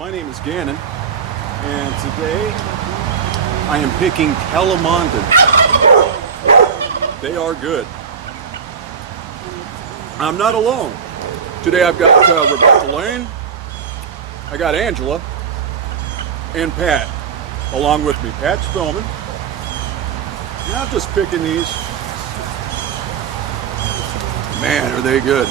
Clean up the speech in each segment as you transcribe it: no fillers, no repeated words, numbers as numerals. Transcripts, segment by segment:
My name is Gannon, and today I am picking calamondins. They are good. I'm not alone. Today I've got Rebecca Lane, I got Angela, and Pat along with me. Pat Spillman. And I'm just picking these. Man, are they good.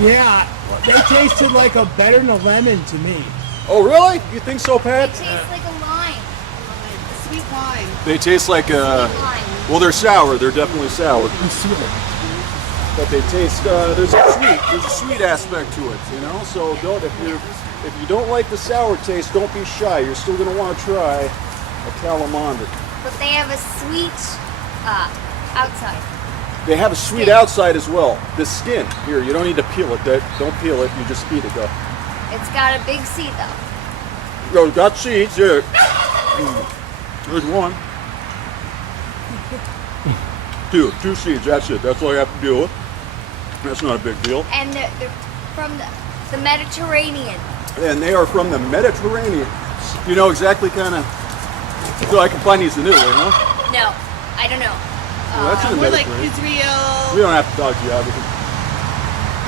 Yeah, they tasted like a better than a lemon to me. Oh, really? You think so, Pat? It tastes like a lime. A sweet lime. They taste like Lime. well, they're sour. They're definitely sour. But they taste. There's a sweet aspect to it, you know. So if you don't like the sour taste, don't be shy. You're still gonna want to try a calamondin. But they have a sweet outside. They have a sweet outside as well. The skin here, you don't need to peel it. Don't peel it. You just eat it. Go. It's got a big seed though. Oh, got seeds there. There's one. Two seeds. That's it. That's all you have to deal with. That's not a big deal. And they're from the Mediterranean. And they are from the Mediterranean. You know exactly kind of. So I can find these in Italy, huh? No, I don't know. Well, that's in the More like Mediterranean. Israel. We don't have to talk geography.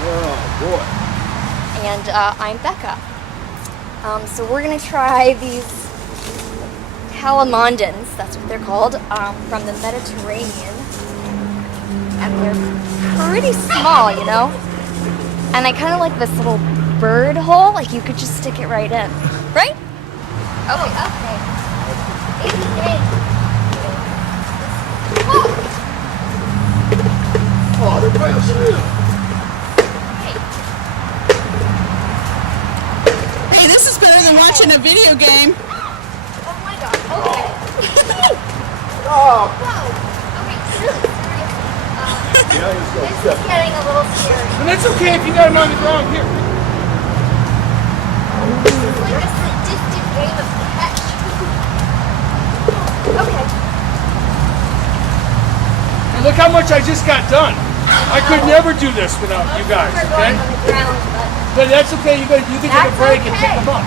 Oh boy. And I'm Becca. So we're gonna try these calamondins, that's what they're called, from the Mediterranean. And they're pretty small, you know? And I kind of like this little bird hole, like you could just stick it right in. Right? Okay. Oh, they're quite smooth. Hey, this is better than watching a video game. Oh my god, okay. Oh. Whoa. Okay, Yeah, let's go. this is getting a little scary. And that's okay if you got them on the ground here. It's like a sadistic game of catch. Okay. And look how much I just got done. I could never do this without you guys, We're going okay? on the ground, But that's okay. You can take a That's break and okay. pick them up.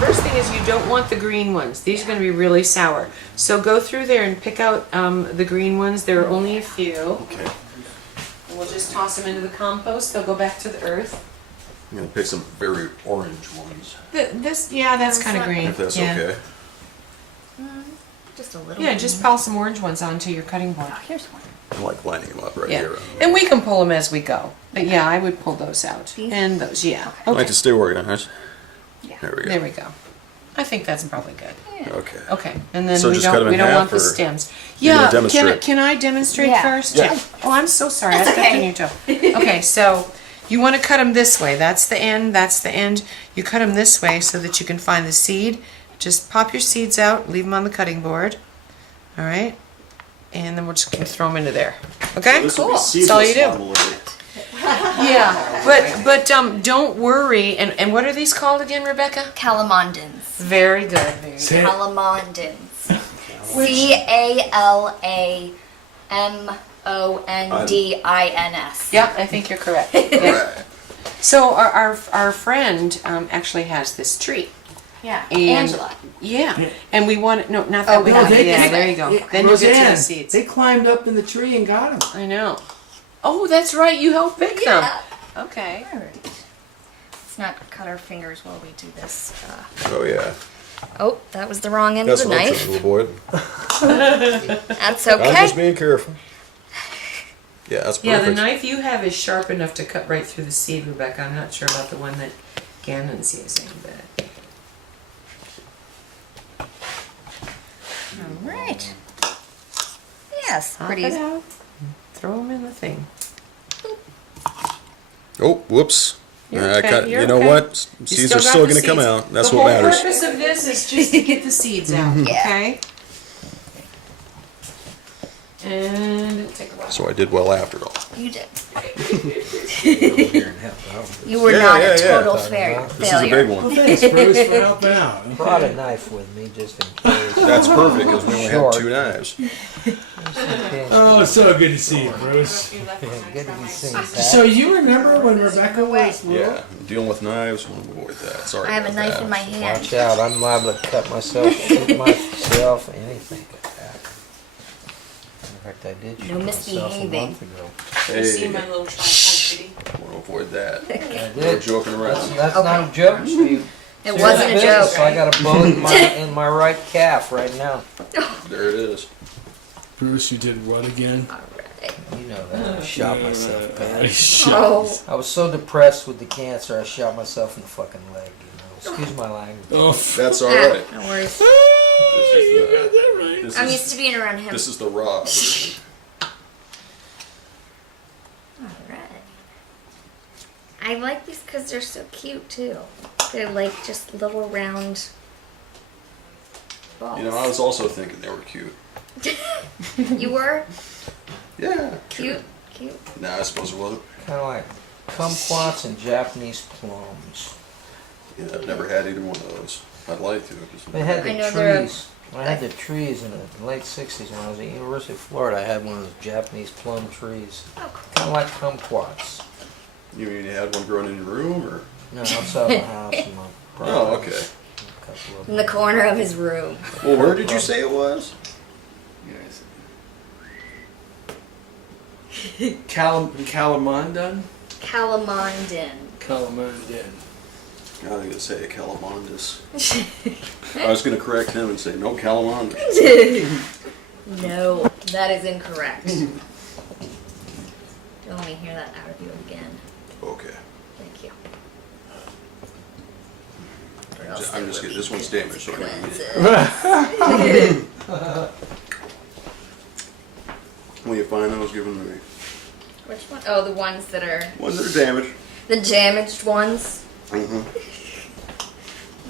First thing is you don't want the green ones. These are going to be really sour. So go through there and pick out the green ones. There are only a few. Okay. And we'll just toss them into the compost. They'll go back to the earth. I'm gonna pick some very orange ones. That's kind of green. If that's yeah. okay. just a little. Yeah, just pile some orange ones onto your cutting board. Here's one. I like lining them up right Yeah, here. and we can pull them as we go. But yeah, I would pull those out. These? And those, yeah. I like Okay, to stay organized. Yeah. There we go. there we go. I think that's probably good. Okay. Okay, and then So we just cut 'em in don't half, want the or stems. you're gonna Yeah, demonstrate? can I demonstrate Yeah. first? Yeah. Oh, I'm so sorry. That's I stepped on okay. your toe. Okay, so you want to cut them this way. That's the end. That's the end. You cut them this way so that you can find the seed. Just pop your seeds out. Leave them on the cutting board. All right, and then we're just gonna throw them into there. Okay. This will be That's all you seedless do. delivery. Yeah, but don't worry. And what are these called again, Rebecca? Calamondins. Very good. Very good. Say it. Calamondins. Calamondins. Yeah, I think you're correct. Yeah. So our friend actually has this tree. Yeah. And Angela. Yeah, and we want no, not that way. no, they- Yeah, they- there you go. Then you get to the Roseanne, seeds. they climbed up in the tree and got them. I know. Oh, that's right. You helped pick Yeah. them. Okay. Alright. Let's not cut our fingers while we do this. Oh yeah. Oh, that was the wrong end That's of the what I'm knife. trying to avoid. That's I'm just okay. being careful. Yeah, that's Yeah, perfect. the knife you have is sharp enough to cut right through the seed, Rebecca. I'm not sure about the one that Gannon's using, but. Alright. Yes, Pop pretty it easy. out. Throw them in the thing. Oh, whoops. You're I okay, cut. you're You know okay. what? You Seeds are got still the going to come seeds. out. That's the what whole matters. purpose of this is just to get the seeds out, Yeah. okay? And take a while. So I did well after all. You did. You were Yeah, not yeah, a yeah. total This is a failure. big one. Well, thanks, Bruce, for helping out. Brought a knife with me just in case. That's perfect because we only had Short. 2 knives. Just in case. Oh, Oh, it's so good to see you, Bruce. Good to be seen, Pat. So you remember when Rebecca was little? Yeah, dealing with knives, want to avoid that. Sorry. I have a about knife that. in my hand. Watch out, I'm liable to cut myself, shoot myself, anything like that. In fact, I did shoot No myself a misbehaving. month ago. Hey, See my little tripod kitty? want to avoid that. I We're did. joking around. That's not a joke, Steve. It wasn't a joke. I got a bullet in my right calf right now. There it is. Bruce, you did what again? You know that. I shot myself, Pat. Oh, I was so depressed with the cancer, I shot myself in the fucking leg, you know. Excuse my language. Oh, That's all right. no worries. This I'm is used to being around him. this is the raw. Alright. I like these because they're so cute too. They're like just little round balls. You know, I was also thinking they were cute. You were Yeah. cute, cute. Nah, I suppose it wasn't. Kind of like kumquats and Japanese plums. Yeah, I've never had either one of those. I'd like to. They had I the know they're- trees. I had the trees in the late 60s when I was at University of Florida. I had one of those Japanese plum trees. Oh, Kind of like kumquats. You mean you had one growing in your room, or? No, outside the house in my property. Oh, okay. A couple of in the corner of his room. Well, where did you say it was? Calamondon? Calamondin. Calamondin. I was gonna say a calamondus. I was gonna correct him and say no calamondus. No, that is incorrect. Don't let me hear that out of you again. Okay. Thank you. I'm just kidding. This one's damaged, so I gotta eat it. When you find those, give them to me. Which one? Oh, the ones that are Ones that are damaged. the damaged ones. Mm-hmm.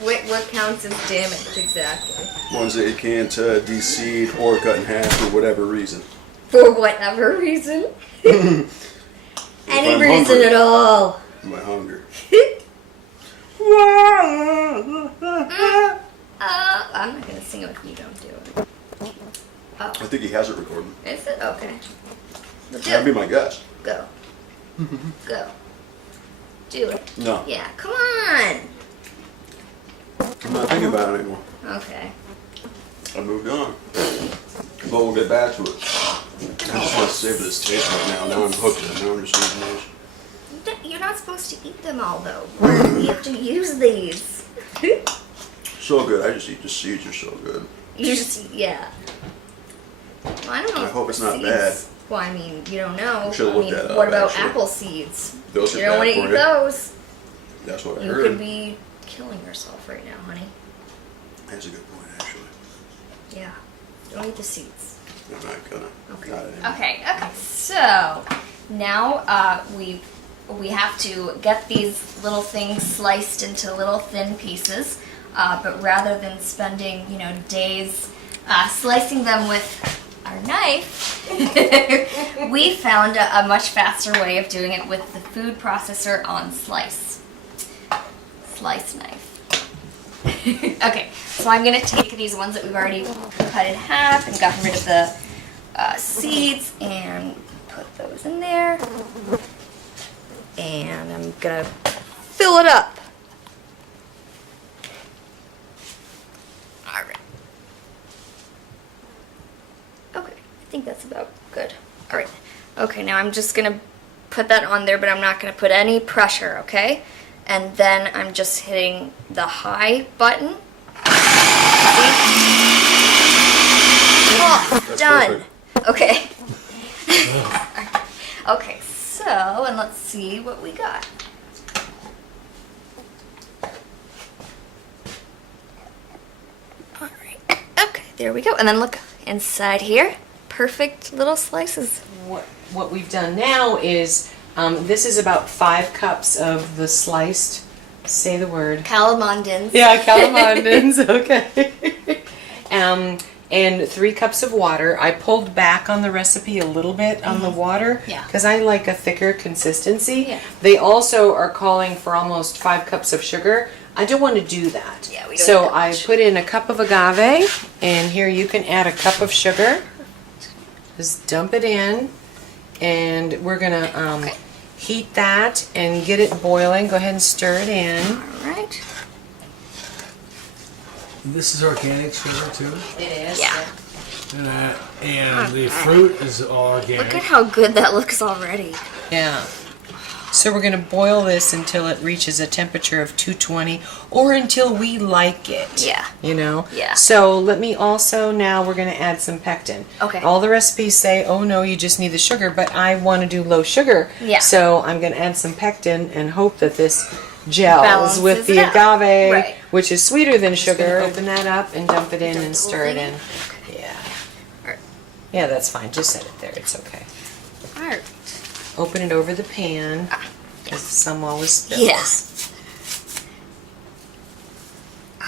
What counts as damaged exactly? Ones that you can't de-seed or cut in half for whatever reason. For whatever reason. Any I'm reason hungry. at all. My hunger. I'm not gonna sing it if you don't do it. I think he has it recording. Is it? Okay. Well, do That'd be it. my guess. Go. Go. Do it. No, Yeah, come on. I'm not thinking about it anymore. Okay. I moved on. But we'll get back to it. I just want to savor this taste right now. Now I'm hooked. Now I'm just eating those. You're not supposed to eat them all, though. You have to use these. So good. I just eat the seeds. Are so good. You just, yeah. Well, I don't know. I if hope it's not seeds- bad. Well, I mean, you don't know. Should've I looked mean, that up, what about actually. apple seeds? Those are You don't bad want to for eat you. those. That's what I You heard. could be killing yourself right now, honey. That's a good point, actually. Yeah. Don't eat the seeds. I'm not gonna. Okay. Not anymore. Okay. So now we have to get these little things sliced into little thin pieces. But rather than spending days slicing them with our knife, we found a much faster way of doing it with the food processor on Slice knife. Okay, so I'm gonna take these ones that we've already cut in half and gotten rid of the seeds and put those in there. And I'm gonna fill it up. Alright. Okay, I think that's about good. Alright. Okay, now I'm just gonna put that on there, but I'm not gonna put any pressure, okay? And then I'm just hitting the high button. Oh, That's done. perfect. Okay. Okay, so, and let's see what we got. Alright, okay, there we go. And then look inside here. Perfect little slices. What we've done now is, this is about 5 cups of the sliced, say the word. Calamondins. Yeah, calamondins, okay. And 3 cups of water. I pulled back on the recipe a little bit on the water Yeah. because I like a thicker consistency. Yeah. They also are calling for almost 5 cups of sugar. I don't want to do that. Yeah, we don't so need that I much. put in a cup of agave, and here you can add a cup of sugar. Just dump it in, and we're gonna Okay. heat that and get it boiling. Go ahead and stir it in. All right. This is organic sugar too, It is. Yeah. and the fruit is all organic. Look at how good that looks already. Yeah. So we're going to boil this until it reaches a temperature of 220 or until we like it. Yeah. You know? Yeah. So let me also, now we're going to add some pectin. Okay. All the recipes say, oh no, you just need the sugar, but I want to do low sugar. Yeah. So I'm going to add some pectin and hope that this gels Balances with the it out. agave, Right. which is sweeter than sugar. Open that up and dump it in and stir it in. Yeah. Alright. Yeah, that's fine. Just set it there. It's okay. All right. Open it over the pan, because some always spills. Yes.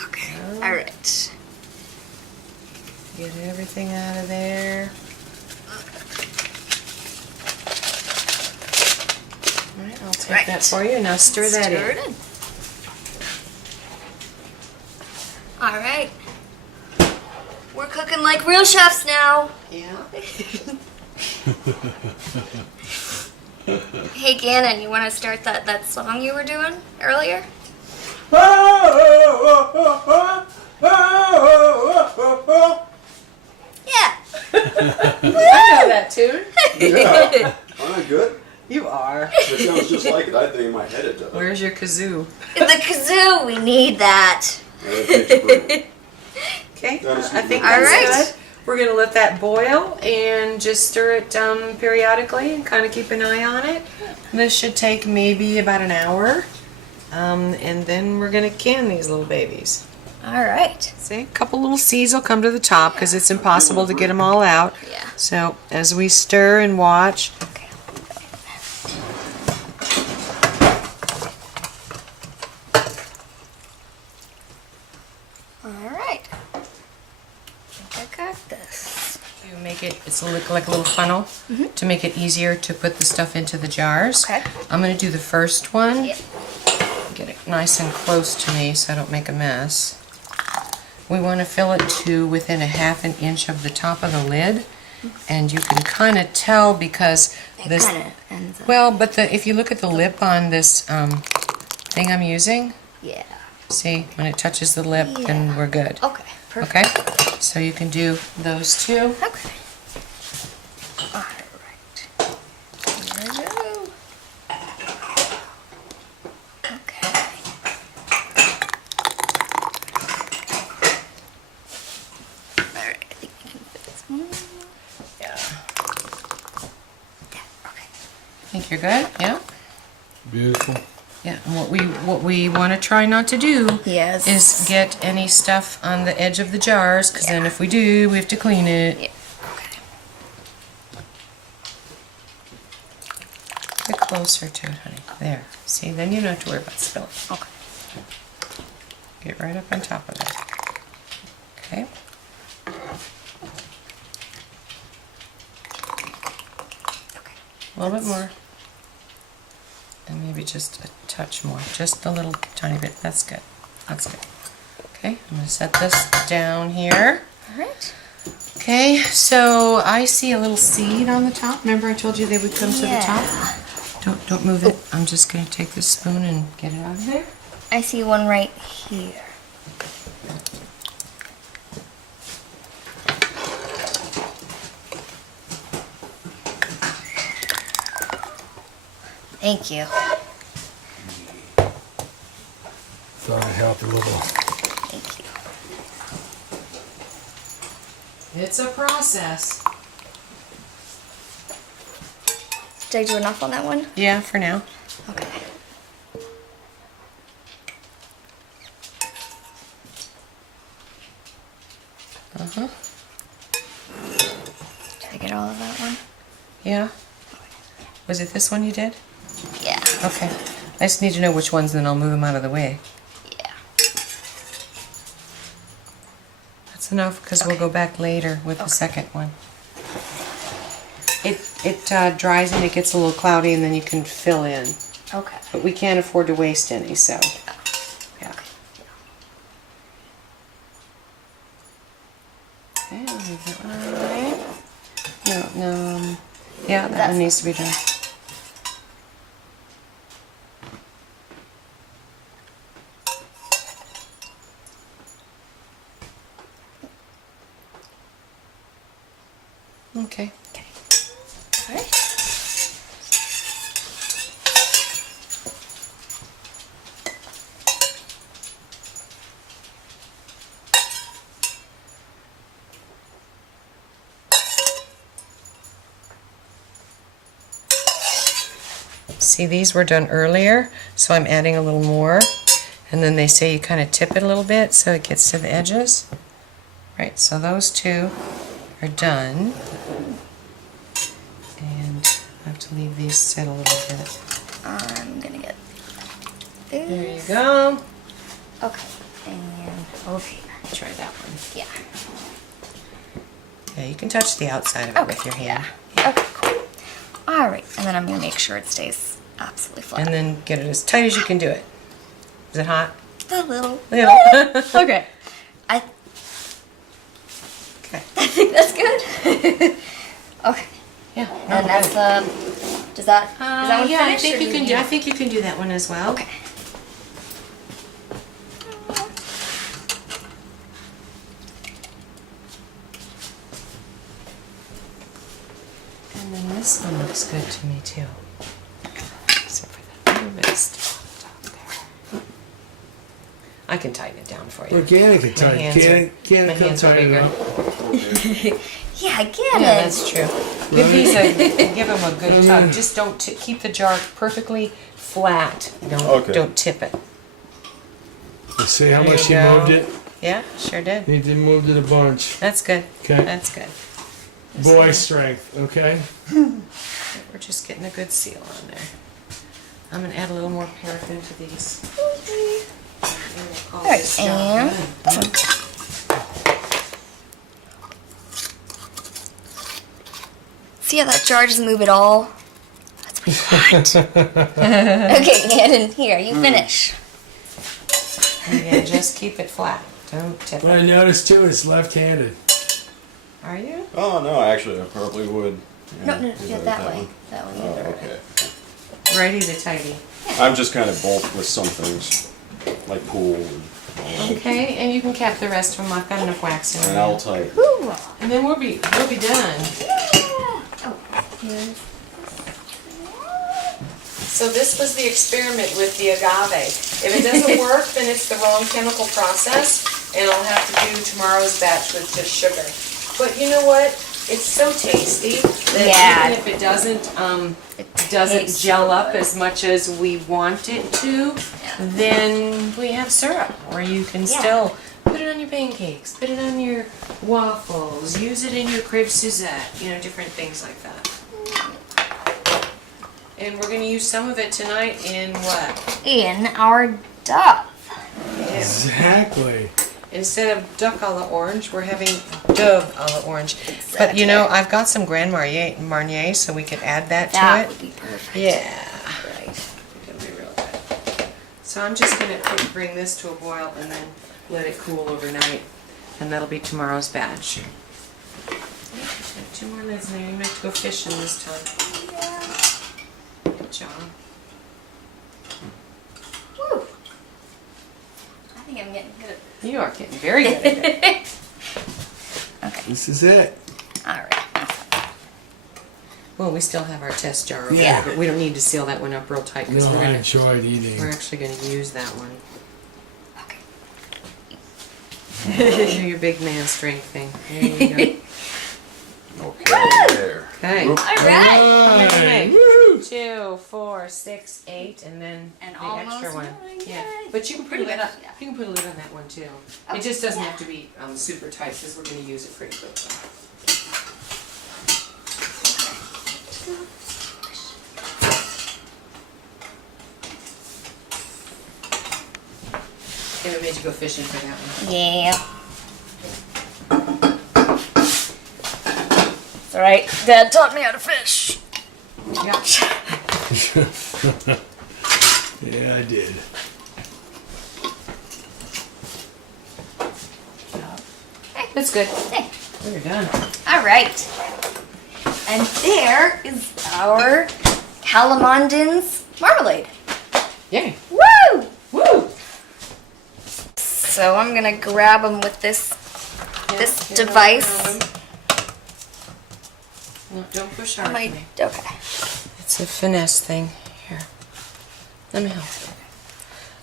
Okay. All right. Get everything out of there. All right, I'll take Right. that for you. Now stir that Stir in. it in. All right. We're cooking like real chefs now. Yeah. Hey Gannon, you want to start that song you were doing earlier? Yeah. I know that tune. Yeah. Aren't I good? You are. It sounds just like it. I think in my head it does. Where's your kazoo? The kazoo, we need that. Okay, That is I think good. that's All right. good. We're going to let that boil and just stir it periodically and kind of keep an eye on it. This should take maybe about an hour. And then we're going to can these little babies. All right. See, a couple little seeds will come to the top because it's impossible to get them all out. Yeah. So as we stir and watch, Okay. All right. I think I got this. you make it, it's like a little funnel to make it easier to put the stuff into the jars. Okay. I'm going to do the first one. Yep. Get it nice and close to me so I don't make a mess. We want to fill it to within a half an inch of the top of the lid, and you can kind of tell because It this, kind of ends up. well, but if you look at the lip on this thing I'm using, Yeah. see, when it touches the lip, then Yeah. we're good. Okay. Perfect. Okay, so you can do those two. Okay. All right. Here we go. Okay. All right. I think we can fit this one. Yeah. Okay. Think you're good? Yeah. Beautiful. Yeah. And what we want to try not to do Yes. is get any stuff on the edge of the jars, because then if we do, we have to clean it. Yeah. Okay. Get closer to it, honey. There. See, then you don't have to worry about spilling. Okay. Get right up on top of it. Okay. Okay. A little bit more. And maybe just a touch more. Just a little tiny bit. That's good. That's good. Okay, I'm going to set this down here. All right. Okay, so I see a little seed on the top. Remember I told you they would come to the top? Don't move it. I'm just going to take this spoon and get it out of there. I see one right here. Thank you. Thought I'd help a little. Thank you. It's a process. Did I do enough on that one? Yeah, for now. Okay. Uh-huh. Did I get all of that one? Yeah. Was it this one you did? Yeah. Okay. I just need to know which ones, then I'll move them out of the way. Yeah. That's enough, because we'll go back later with the second one. It dries and it gets a little cloudy, and then you can fill in. Okay. But we can't afford to waste any, so. Yeah. Okay, I'll move that one out of the way. No, Yeah, that one needs to be done. Okay. All right. See, these were done earlier, so I'm adding a little more. And then they say you kind of tip it a little bit so it gets to the edges. Right, so those two are done. And I have to leave these sit a little bit. I'm gonna get There you this. go. Okay, and over here. Try that one. Yeah. Yeah, you can touch the outside of it with your hand. Okay, cool. All right, and then I'm gonna make sure it stays absolutely flat. And then get it as tight as you can do it. Is it hot? a little. Little. Okay. I think that's good. Okay. Yeah. And that's does that is that one yeah, I finished, think or you do can we do. need- I think you can do that one as well. Okay. And then this one looks good to me too. Except for that little bit of stuff on top there. I can tighten it down for you. Organic can My tighten. hands Can't my come hands are tighten bigger. up. Yeah, I get Yeah, it. that's true. Give these give them a good tug. Just don't keep the jar perfectly flat. Don't tip it. You see how There much you he go. moved it? Yeah, sure did. He did moved it a bunch. That's good. Okay. That's good. Boy strength, okay? We're just getting a good seal on there. I'm gonna add a little more paraffin to these. All right, and see how that jar doesn't move at all? That's pretty hot. Okay, and in here, you finish. Yeah, just keep it flat. Don't tip What I it. noticed too is left-handed. Are you? Oh no, actually, I probably would. No, no, Is yeah, that way. That way. the Oh, other way. okay. Righty to tighty. I'm just kind of both with some things, like pool Okay, and you can cap the rest of them. I've got enough wax in and there. I'll tight. Woo! And then we'll be done. Oh, here's So this was the experiment with the agave. If it doesn't work, then it's the wrong chemical process, and I'll have to do tomorrow's batch with just sugar. But you know what? It's so tasty that Yeah. even if it doesn't tastes gel so up good. as much as we want it to, then we have syrup, or you can still put it on your pancakes, put it on your waffles, use it in your crepe Suzette, different things like that. And we're going to use some of it tonight in what? in our duck. Exactly. Instead of duck a la orange, we're having Dove a la orange. But I've got some Grand Marnier, so we could add that to That it. would be perfect. Yeah. Right. It'll be real good. So I'm just going to bring this to a boil and then let it cool overnight. And that'll be tomorrow's batch. Two more lids in there. You might have to go fishing this time. Good job. Woo. I think I'm getting good at You are getting very good at it. this. Okay. This is it. All right. Well, we still have our test jar over Yeah. there, but we don't need to seal that one up real tight because No, I we're enjoyed eating. actually going to use that one. Okay. Do your big man strength thing. There you Okay, there. go. Okay. Oop. All right. Okay. Woo! 2, 4, 6, 8, and then And the almost extra one. done, Yeah, yay. but you can put a Pretty lid much, on. yeah. You can put a lid on that one too. Oh, It just doesn't yeah. have to be super tight because we're going to use it pretty quickly. Okay, we made you go fishing for that one. Yeah. It's all right. Dad taught me how to fish. Yeah. Yeah, I did. That's good. Hey. We're done. All right. And there is our Calamondin's marmalade. Yay. Woo! Woo! So I'm gonna grab them with this device. No, don't push hard. Okay. It's a finesse thing. Here. Let me help you.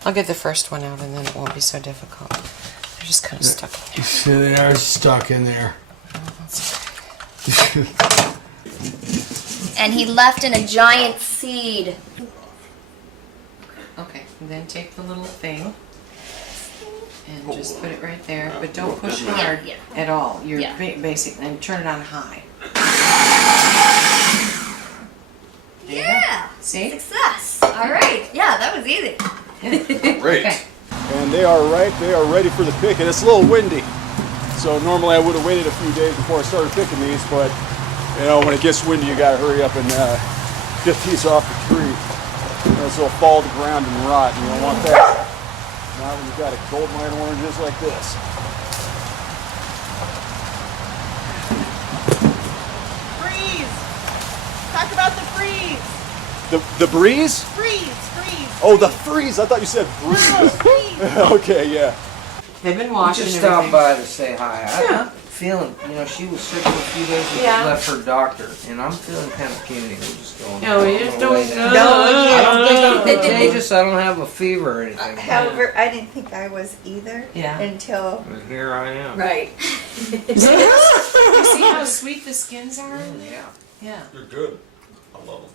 I'll get the first one out and then it won't be so difficult. They're just kind of stuck in there. So they are stuck in there. And he left in a giant seed. Okay, and then take the little thing and just put it right there, but don't push hard yeah. at all. You're Yeah. basically, and turn it on high. There you go. Yeah. See? Success. All right. Yeah, that was easy. Great. Okay. And they are ready for the pick, and it's a little windy. So normally I would have waited a few days before I started picking these, but you know, when it gets windy, you gotta hurry up and get these off the tree. Else they'll fall to the ground and rot, and you don't want that. Not when you've got a gold mine oranges like this. Freeze! Talk about the freeze! The breeze? Freeze! Oh, the freeze! I thought you said breeze. Freeze! Okay, yeah. They've been We washing just everything. stopped by to say hi. Yeah. I'm feeling, she was sick for a few days and Yeah. she left her doctor, and I'm feeling kind of puny. We're just going. No, you just don't I don't think I'm contagious. I don't have a fever or anything. However, I didn't think I was either Yeah. until But here I am. right. You see how sweet the skins are? Yeah. Yeah. They're good. I love them.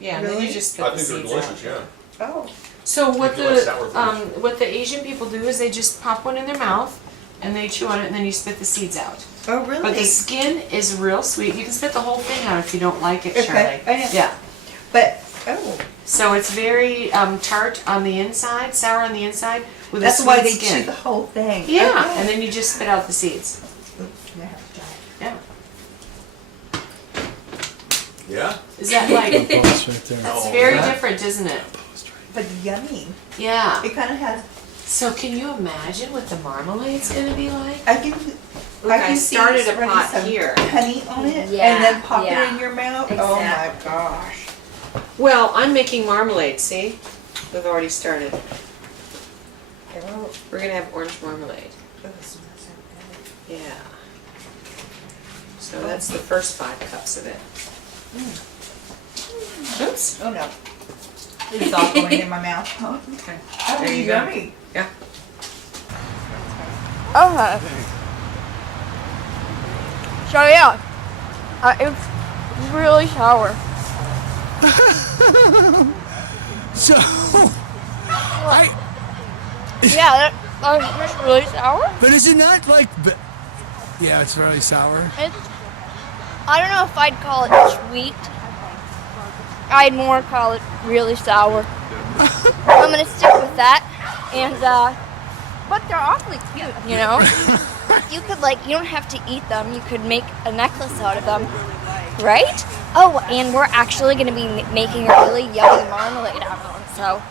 Yeah, and then you Really? just spit I the think they're seeds delicious, out. yeah. Oh, So what They feel like sour what the Asian people do is they just pop one in their mouth and they chew on it and then you spit the seeds out. oh really? But the skin is real sweet. You can spit the whole thing out if you don't like it, Okay, Charlie. I know. Yeah. But oh, So it's very tart on the inside, sour on the inside, with that's a sweet why they skin. chew the whole thing. Yeah, Okay. and then you just spit out the seeds. Yeah. Yeah? Is that like? Boss right there. It's very different, isn't it? But yummy. Yeah. It kind of has. So can you imagine what the marmalade's gonna be like? I can. Look, I can I see started you a spreading pot some here. honey on it, Yeah, and then pop yeah. it in your mouth. Exactly. Oh my gosh. Well, I'm making marmalade, see? We've already started. Oh, We're gonna have orange marmalade. this smells so Yeah. So that's the first 5 cups of it. Oops. good. Oh no. It's all going in my mouth. Oh, Okay. that There was you go. yummy. Yeah. Okay. So yeah, it's really sour. So, Yeah, that's really sour. but is it not like? Yeah, it's really sour. It's, I don't know if I'd call it sweet. I'd more call it really sour. I'm gonna stick with that. And but they're awfully cute, you know. You could you don't have to eat them. You could make a necklace out of them, right? Oh, and we're actually gonna be making a really yummy marmalade out of them. So